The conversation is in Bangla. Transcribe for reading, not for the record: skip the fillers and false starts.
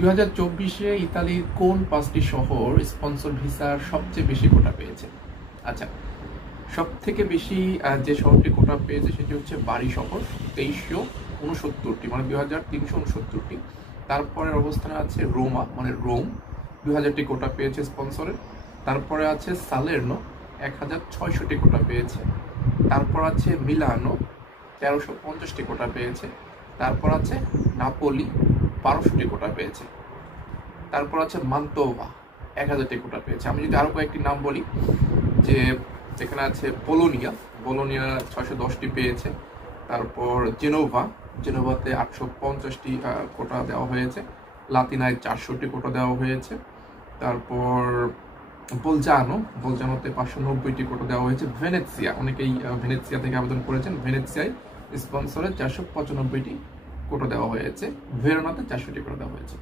2024-এ ইতালির কোন 5টি শহর স্পন্সর ভিসার সবচেয়ে বেশি কোটা পেয়েছে? আচ্ছা, সব থেকে বেশি যে শহরটি কোটা পেয়েছে সেটি হচ্ছে বারি শহর, 2369টি, মানে 2369টি। তারপরের অবস্থানে আছে রোমা, মানে রোম, 2000টি কোটা পেয়েছে স্পন্সরের। তারপরে আছে সালের্নো, 1066টি কোটা পেয়েছে। তারপর আছে মিলানো, 1350টি কোটা পেয়েছে। তারপর আছে নাপোলি, 1200টি কোটা পেয়েছে। তারপর আছে মান্তোভা, 1000টি কোটা পেয়েছে। আমি যদি আরো কয়েকটি নাম বলি, যে এখানে আছে বোলোনিয়া, বোলোনিয়া 610টি পেয়েছে। তারপর জেনোভাতে 850টি কোটা দেওয়া হয়েছে। লাতিনায় 400টি কোটা দেওয়া হয়েছে। তারপর বোলজানোতে 590টি কোটা দেওয়া হয়েছে। ভেনেৎসিয়া, অনেকেই ভেনেৎসিয়া থেকে আবেদন করেছেন, ভেনেৎসিয়ায় স্পন্সরে 495টি কোটা দেওয়া হয়েছে। ভেরোনাতে 400টি কোটা দেওয়া হয়েছে।